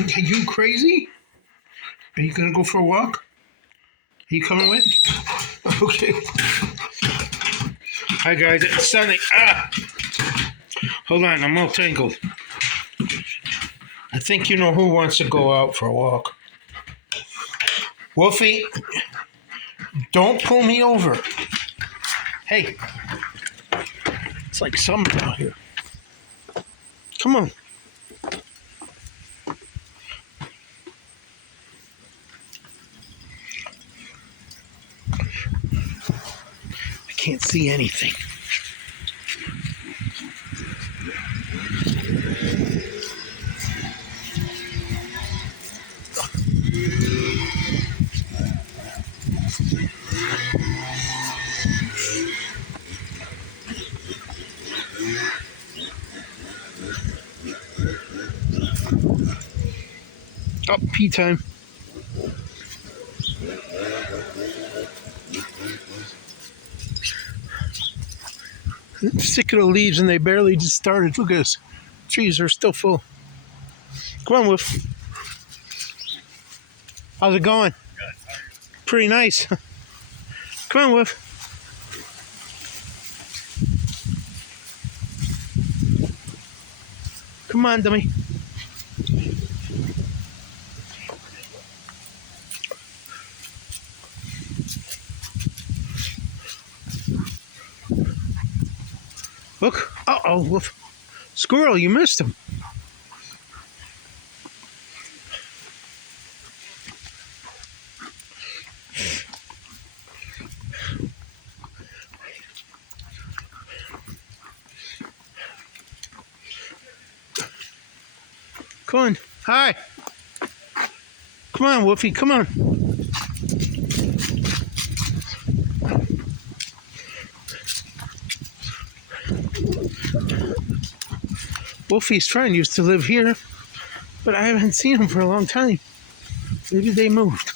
Are you crazy? Are you gonna go for a walk? Are you coming with? Okay. Hi guys, it's Sunday. Hold on, I'm all tangled. I think you know who wants to go out for a walk. Wolfy, don't pull me over. Hey, it's like summer out here. Come on. I can't see anything. Oh, pee time. I'm sick of the leaves and they barely just started. Look at this. Trees are still full. Come on, Wolf. How's it going? Pretty nice. Come on, Wolf. Come on, dummy. Look. Uh-oh, Wolf. Squirrel, you missed him. Come on. Hi. Come on, Wolfie. Come on. Wolfie's friend used to live here, but I haven't seen him for a long time. Maybe they moved.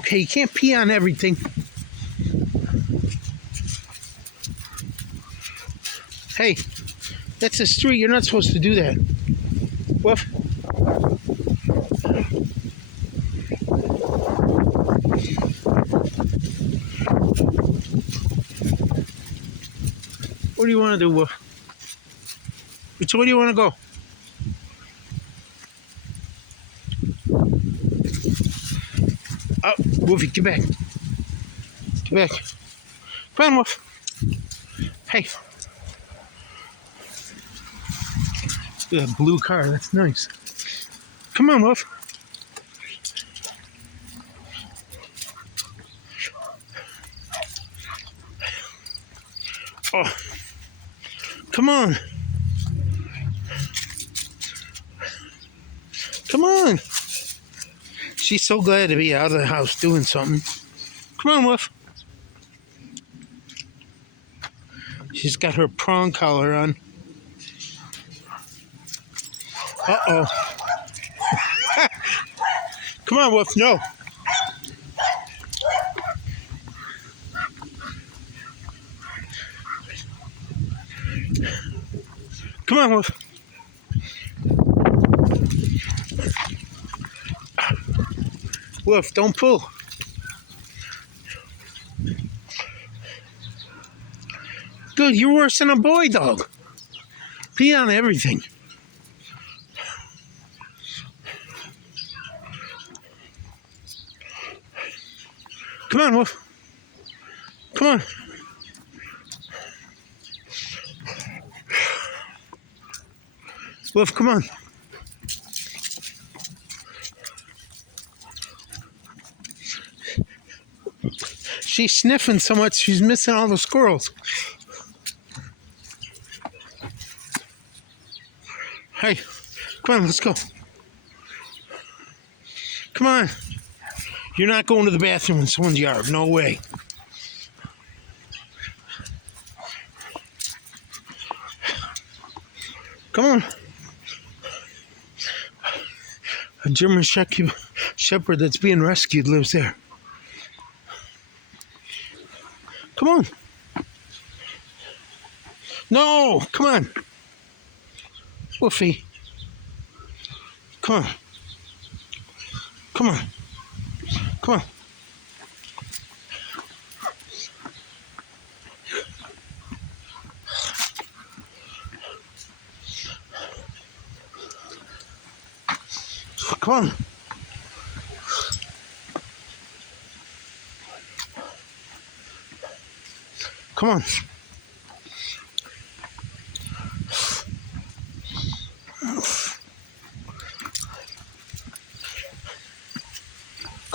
Okay, you can't pee on everything. Hey, that's a street. You're not supposed to do that. Wolf. What do you want to do, Wolf? Which way do you want to go? Oh, Wolfie, get back. Get back. Come on, Wolf. Hey. Look at that blue car. That's nice. Come on, Wolf. Oh. Come on. Come on. She's so glad to be out of the house doing something. Come on, Wolf. She's got her prong collar on. Uh-oh. Come on, Wolf. No. Come on, Wolf. Wolf, don't pull. Good, you're worse than a boy dog. Pee on everything. Come on, Wolf. Come on. Wolf, come on. She's sniffing so much, she's missing all the squirrels. Hey, come on, let's go. Come on. You're not going to the bathroom in someone's yard. No way. Come on. A German Shepherd that's being rescued lives there. Come on. No, come on. Wolfy. Come on. Come on. Come on. Come on. Come on.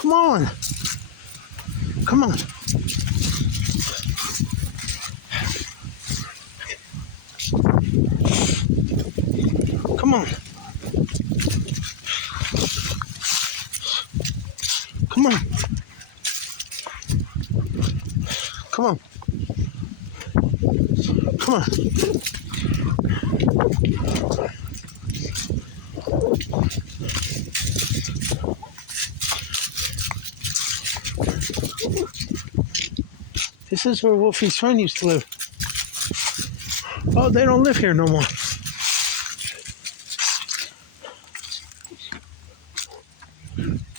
Come on. Come on. Come on. Come on. Come on. Come on. This is where Wolfie's friend used to live. Oh, they don't live here no more.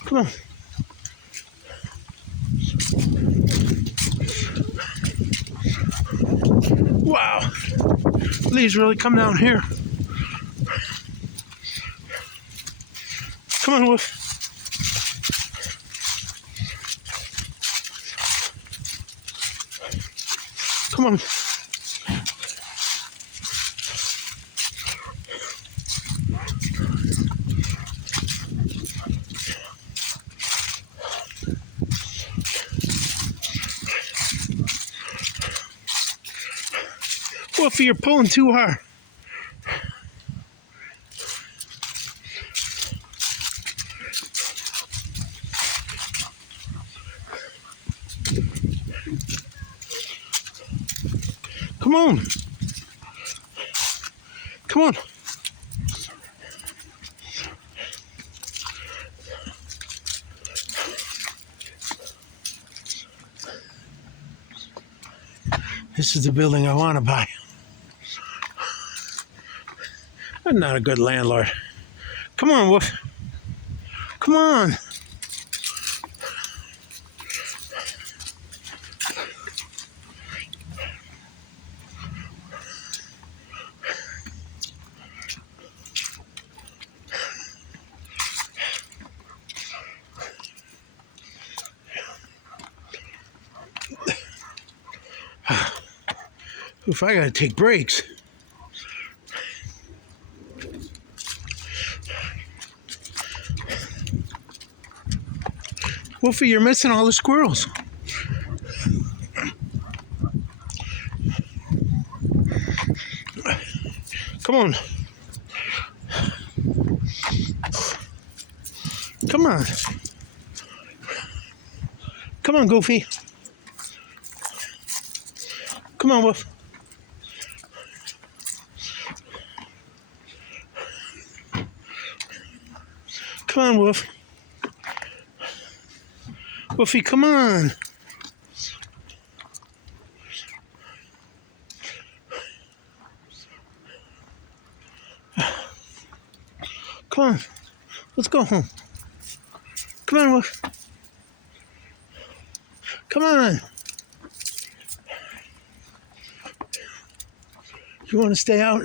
Come on. Wow. Leaves really come down here. Come on, Wolf. Come on. Wolfie, you're pulling too hard. Come on. Come on. This is the building I want to buy. I'm not a good landlord. Come on, Wolf. Come on. If I gotta take breaks. Wolfie, you're missing all the squirrels. Come on. Come on. Come on, Goofy. Come on, Wolf. Come on, Wolf. Wolfie, come on. Come on. Let's go home. Come on, Wolf. Come on. You want to stay out?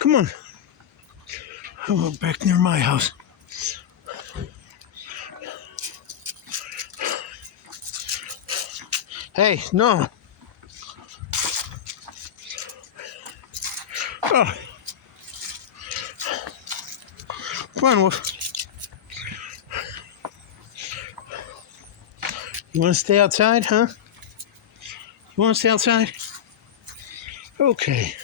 Come on. Oh, back near my house. Hey, no. Oh. Come on, Wolf. You want to stay outside, huh? You want to stay outside? Okay.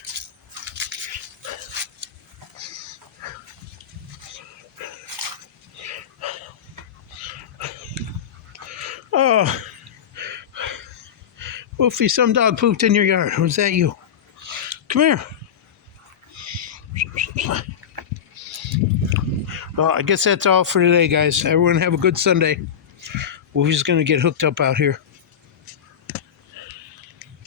Oh. Wolfie, some dog pooped in your yard. Was that you? Come here. Well, I guess that's all for today, guys. Everyone have a good Sunday. Wolfy's going to get hooked up out here.